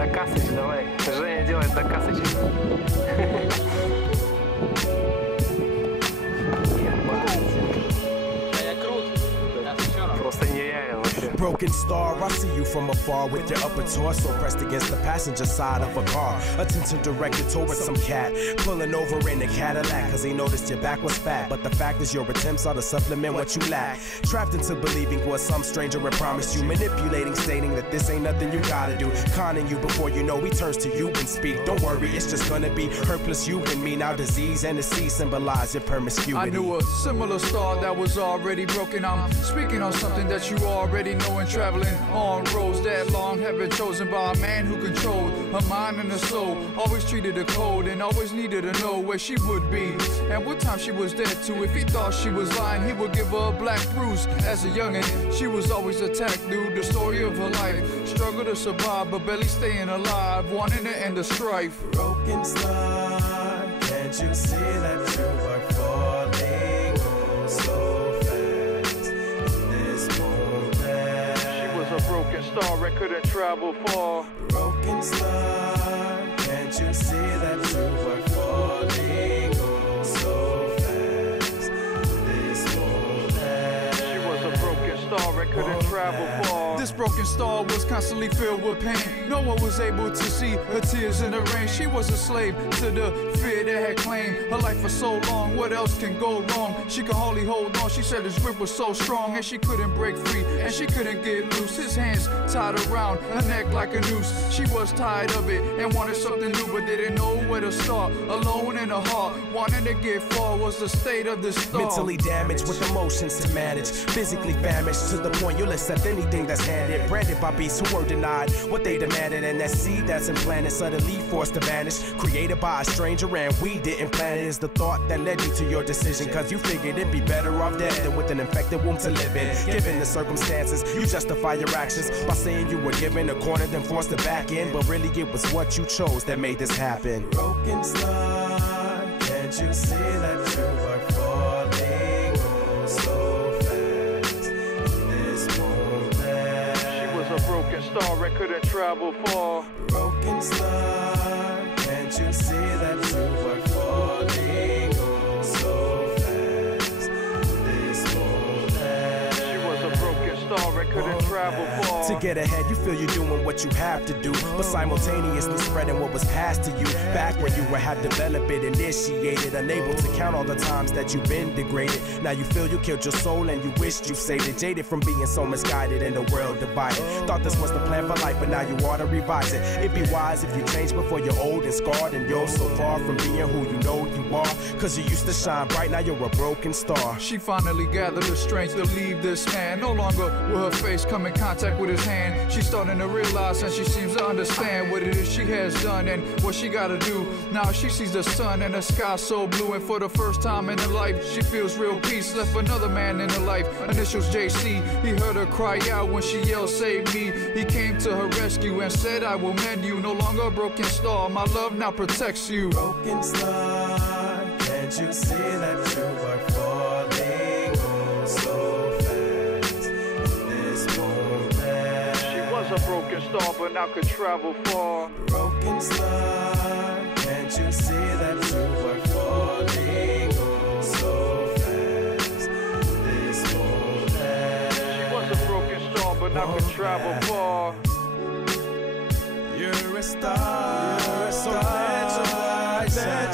Докасыч, давай. Женя делает докасыч. Просто нереально вообще. Broken star, I see you from afar with your upper torso pressed against the passenger side of a car. Attention directed towards some cat pulling over in a Cadillac, cause he noticed your back was fat. But the fact is your attempts are to supplement what you lack. Trapped into believing what some stranger had promised you, manipulating, stating that this ain't nothing you gotta do, conning you before you know he turns to you and speak. Don't worry, it's just gonna be her plus you and me. Now disease and the sea symbolize your promiscuity. I knew a similar star that was already broken. I'm speaking on something that you already know, and traveling on roads that long have been chosen by a man who controlled her mind and her soul. Always treated her cold and always needed to know where she would be and what time she was dead to. If he thought she was lying, he would give her a black bruise. As a youngin', she was always attacked, dude. The story of her life, struggle to survive but barely staying alive, wanting to end the strife. Broken star, can't you see that you are falling oh so fast in this moment? She was a broken star and couldn't travel far. Broken star, can't you see that you are falling oh so fast in this moment? She was a broken star and couldn't travel far. This broken star was constantly filled with pain. No one was able to see her tears in the rain. She was a slave to the fear that had claimed her life for so long. What else can go wrong? She could hardly hold on. She said his grip was so strong and she couldn't break free and she couldn't get loose. His hands tied around her neck like a noose. She was tired of it and wanted something new but didn't know where to start. Alone in her heart, wanting to get far was the state of this star. Mentally damaged with emotions to manage, physically famished to the point you'll accept anything that's handed. Branded by beasts who were denied what they demanded, and that seed that's implanted suddenly forced to vanish. Created by a stranger and we didn't plan it. Is the thought that led you to your decision, cause you figured it'd be better off dead than with an infected womb to live in. Given the circumstances, you justify your actions by saying you were given a corner then forced to back in, but really it was what you chose that made this happen. Broken star, can't you see that you are falling oh so fast in this moment? She was a broken star and couldn't travel far. Broken star, can't you see that you are falling oh so fast in this moment? She was a broken star and couldn't travel far. To get ahead, you feel you're doing what you have to do, but simultaneously spreading what was passed to you. Back when you were half developed, initiated, unable to count all the times that you've been degraded. Now you feel you killed your soul and you wished you saved it. Jaded from being so misguided and the world divided. Thought this was the plan for life, but now you ought to revise it. It'd be wise if you change before you're old and scarred and you're so far from being who you know you are. Cause you used to shine bright, now you're a broken star. She finally gathered the strength to leave this man. No longer will her face come in contact with his hand. She's starting to realize and she seems to understand what it is she has done and what she gotta do. Now she sees the sun and the sky so blue, and for the first time in her life she feels real peace. Left another man in her life, initials JC. He heard her cry out when she yelled save me. He came to her rescue and said I will mend you. No longer a broken star, my love now protects you. Broken star, can't you see that you are falling oh so fast in this moment? She was a broken star but now could travel far. Broken star, can't you see that you are falling oh so fast in this moment? She was a broken star but now could travel far. You're a star, so let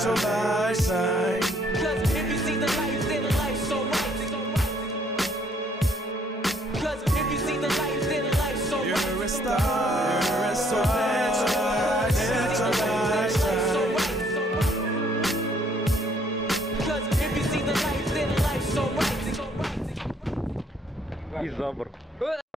your light shine. Cause if you see the light, then life's so right. Cause if you see the light, then life's so right. You're a star, so let your light shine. Cause if you see the light, then life's so right. И забор.